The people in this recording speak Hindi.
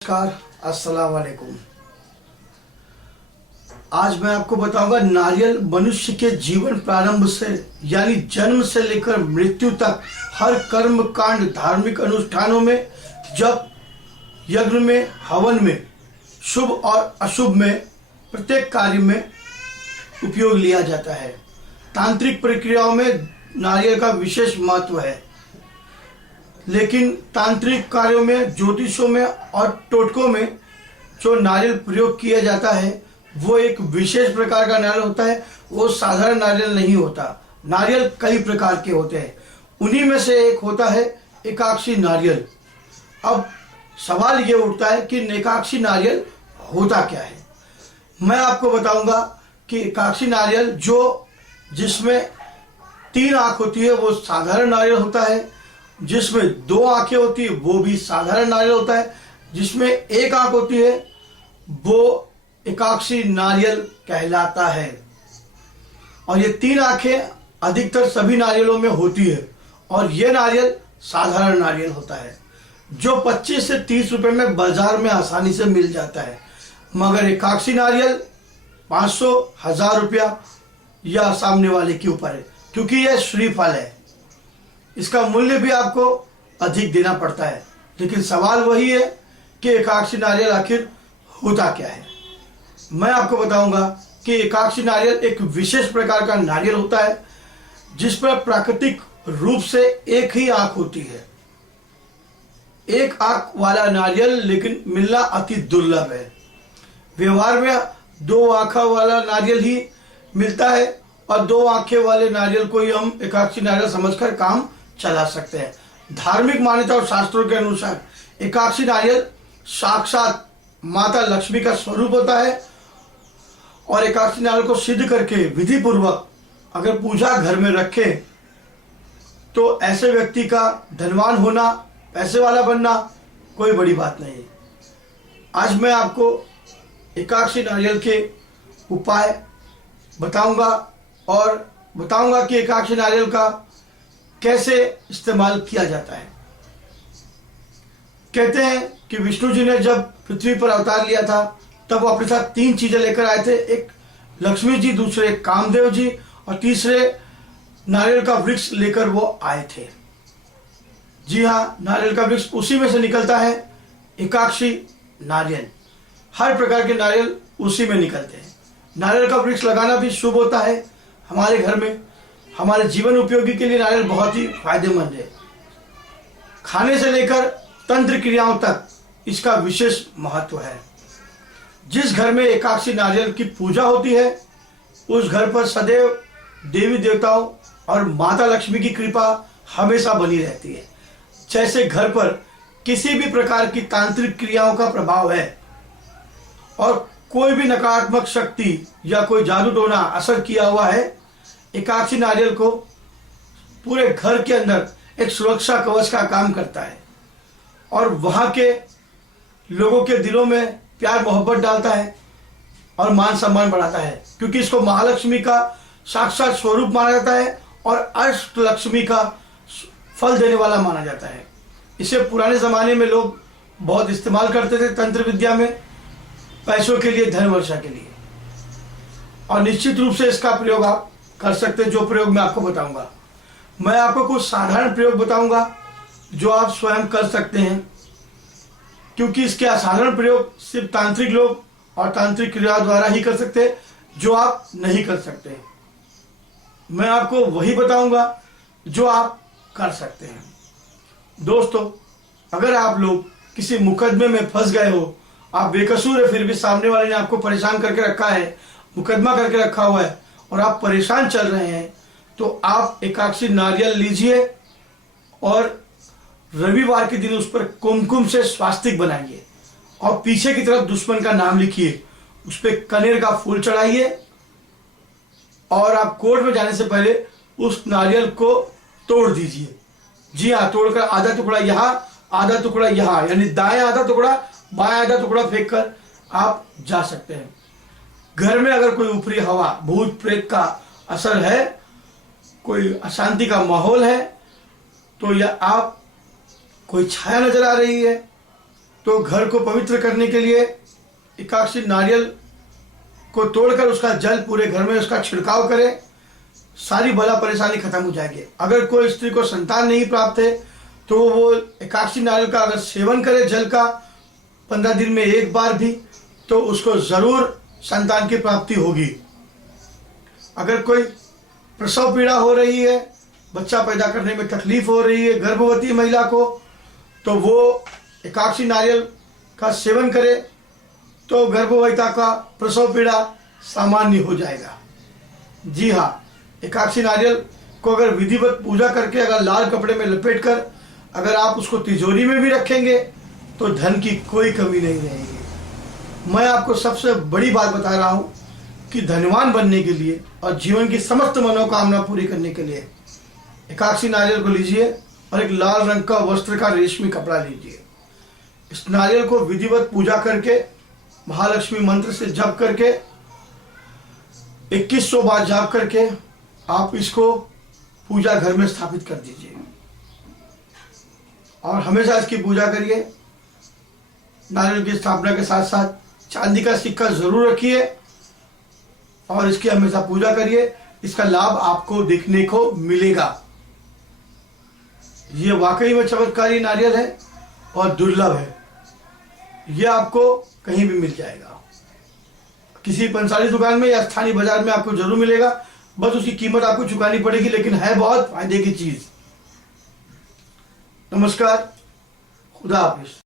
नमस्कार, अस्सलाम वालेकुम। आज मैं आपको बताऊंगा नारियल मनुष्य के जीवन प्रारंभ से यानी जन्म से लेकर मृत्यु तक हर कर्म कांड, धार्मिक अनुष्ठानों में, जप, यज्ञ में, हवन में, शुभ और अशुभ में, प्रत्येक कार्य में उपयोग लिया जाता है। तांत्रिक प्रक्रियाओं में नारियल का विशेष महत्व है, लेकिन तांत्रिक कार्यों में, ज्योतिषों में और टोटकों में जो नारियल प्रयोग किया जाता है वो एक विशेष प्रकार का नारियल होता है। वो साधारण नारियल नहीं होता। नारियल कई प्रकार के होते हैं, उन्हीं में से एक होता है एकाक्षी नारियल। अब सवाल ये उठता है कि एकाक्षी नारियल होता क्या है। मैं आपको बताऊंगा कि एकाक्षी नारियल जिसमें 3 आंख होती है वो साधारण नारियल होता है, जिसमें 2 आंखें होती है वो भी साधारण नारियल होता है, जिसमें 1 आंख होती है वो एकाक्षी नारियल कहलाता है। और ये 3 आंखें अधिकतर सभी नारियलों में होती है और ये नारियल साधारण नारियल होता है जो 25 से 30 रुपए में बाजार में आसानी से मिल जाता है। मगर एकाक्षी नारियल 500, 1000 रुपया या सामने वाले के ऊपर है, क्योंकि यह श्रीफल है। इसका मूल्य भी आपको अधिक देना पड़ता है। लेकिन सवाल वही है कि एकाक्षी नारियल आखिर होता क्या है। मैं आपको बताऊंगा कि एकाक्षी नारियल एक विशेष प्रकार का नारियल होता है जिस पर प्राकृतिक रूप से एक ही आंख होती है। एक आंख वाला नारियल लेकिन मिलना अति दुर्लभ है। व्यवहार में 2 आंखों वाला नारियल ही मिलता है और 2 आंखें वाले नारियल को ही हम एकाक्षी नारियल समझकर काम चला सकते हैं। धार्मिक मान्यता और शास्त्रों के अनुसार एकाक्षी नारियल साक्षात माता लक्ष्मी का स्वरूप होता है और एकाक्षी नारियल को सिद्ध करके विधि पूर्वक अगर पूजा घर में रखे तो ऐसे व्यक्ति का धनवान होना, पैसे वाला बनना कोई बड़ी बात नहीं है। आज मैं आपको एकाक्षी नारियल के उपाय बताऊंगा और बताऊंगा कि एकाक्षी नारियल का कैसे इस्तेमाल किया जाता है। कहते हैं कि विष्णु जी ने जब पृथ्वी पर अवतार लिया था तब वो अपने साथ 3 चीजें लेकर आए थे। एक लक्ष्मी जी, दूसरे कामदेव जी और तीसरे नारियल का वृक्ष लेकर वो आए थे। जी हाँ, नारियल का वृक्ष उसी में से निकलता है, एकाक्षी नारियल। हर प्रकार के नारियल उसी में निकलते हैं। नारियल का वृक्ष लगाना भी शुभ होता है। हमारे घर में हमारे जीवन उपयोगी के लिए नारियल बहुत ही फायदेमंद है। खाने से लेकर तंत्र क्रियाओं तक इसका विशेष महत्व है। जिस घर में एकाक्षी नारियल की पूजा होती है उस घर पर सदैव देवी देवताओं और माता लक्ष्मी की कृपा हमेशा बनी रहती है। जैसे घर पर किसी भी प्रकार की तांत्रिक क्रियाओं का प्रभाव है और कोई भी नकारात्मक शक्ति या कोई जादू टोना असर किया हुआ है, एकाक्षी नारियल को पूरे घर के अंदर एक सुरक्षा कवच का काम करता है और वहां के लोगों के दिलों में प्यार मोहब्बत डालता है और मान सम्मान बढ़ाता है, क्योंकि इसको महालक्ष्मी का साक्षात स्वरूप माना जाता है और अष्ट लक्ष्मी का फल देने वाला माना जाता है। इसे पुराने जमाने में लोग बहुत इस्तेमाल करते थे तंत्र विद्या में, पैसों के लिए, धन वर्षा के लिए। और निश्चित रूप से इसका प्रयोग आप कर सकते हैं, जो प्रयोग मैं आपको बताऊंगा। मैं आपको कुछ साधारण प्रयोग बताऊंगा जो आप स्वयं कर सकते हैं, क्योंकि इसके असाधारण प्रयोग सिर्फ तांत्रिक लोग और तांत्रिक क्रिया द्वारा ही कर सकते हैं जो आप नहीं कर सकते। मैं आपको वही बताऊंगा जो आप कर सकते हैं। दोस्तों, अगर आप लोग किसी मुकदमे में फंस गए हो, आप बेकसूर है, फिर भी सामने वाले ने आपको परेशान करके रखा है, मुकदमा करके रखा हुआ है और आप परेशान चल रहे हैं, तो आप एकाक्षी नारियल लीजिए और रविवार के दिन उस पर कुमकुम से स्वास्तिक बनाइए और पीछे की तरफ दुश्मन का नाम लिखिए, उस पर कनेर का फूल चढ़ाइए और आप कोर्ट में जाने से पहले उस नारियल को तोड़ दीजिए। जी हाँ, तोड़कर आधा टुकड़ा यहाँ, आधा टुकड़ा यहाँ, यानी दाएं आधा टुकड़ा, बाएं आधा टुकड़ा फेंक कर आप जा सकते हैं। घर में अगर कोई ऊपरी हवा, भूत प्रेत का असर है, कोई अशांति का माहौल है, तो या आप कोई छाया नजर आ रही है तो घर को पवित्र करने के लिए एकाक्षी नारियल को तोड़कर उसका जल पूरे घर में उसका छिड़काव करें, सारी बला परेशानी खत्म हो जाएगी। अगर कोई स्त्री को संतान नहीं प्राप्त है तो वो एकाक्षी नारियल का अगर सेवन करे जल का 15 दिन में एक बार भी, तो उसको जरूर संतान की प्राप्ति होगी। अगर कोई प्रसव पीड़ा हो रही है, बच्चा पैदा करने में तकलीफ हो रही है गर्भवती महिला को, तो वो एकाक्षी नारियल का सेवन करे तो गर्भवती का प्रसव पीड़ा सामान्य हो जाएगा। जी हाँ, एकाक्षी नारियल को अगर विधिवत पूजा करके अगर लाल कपड़े में लपेट कर अगर आप उसको तिजोरी में भी रखेंगे तो धन की कोई कमी नहीं रहेगी। मैं आपको सबसे बड़ी बात बता रहा हूँ कि धनवान बनने के लिए और जीवन की समस्त मनोकामना पूरी करने के लिए एकाक्षी नारियल को लीजिए और एक लाल रंग का वस्त्र का रेशमी कपड़ा लीजिए। इस नारियल को विधिवत पूजा करके महालक्ष्मी मंत्र से जप करके 2100 बार जाप करके आप इसको पूजा घर में स्थापित कर दीजिए और हमेशा इसकी पूजा करिए। नारियल की स्थापना के साथ साथ चांदी का सिक्का जरूर रखिए और इसकी हमेशा पूजा करिए। इसका लाभ आपको देखने को मिलेगा। ये वाकई में चमत्कारी नारियल है और दुर्लभ है। ये आपको कहीं भी मिल जाएगा, किसी पंसारी दुकान में या स्थानीय बाजार में आपको जरूर मिलेगा। बस उसकी कीमत आपको चुकानी पड़ेगी, लेकिन है बहुत फायदे की चीज। नमस्कार, खुदा हाफिज।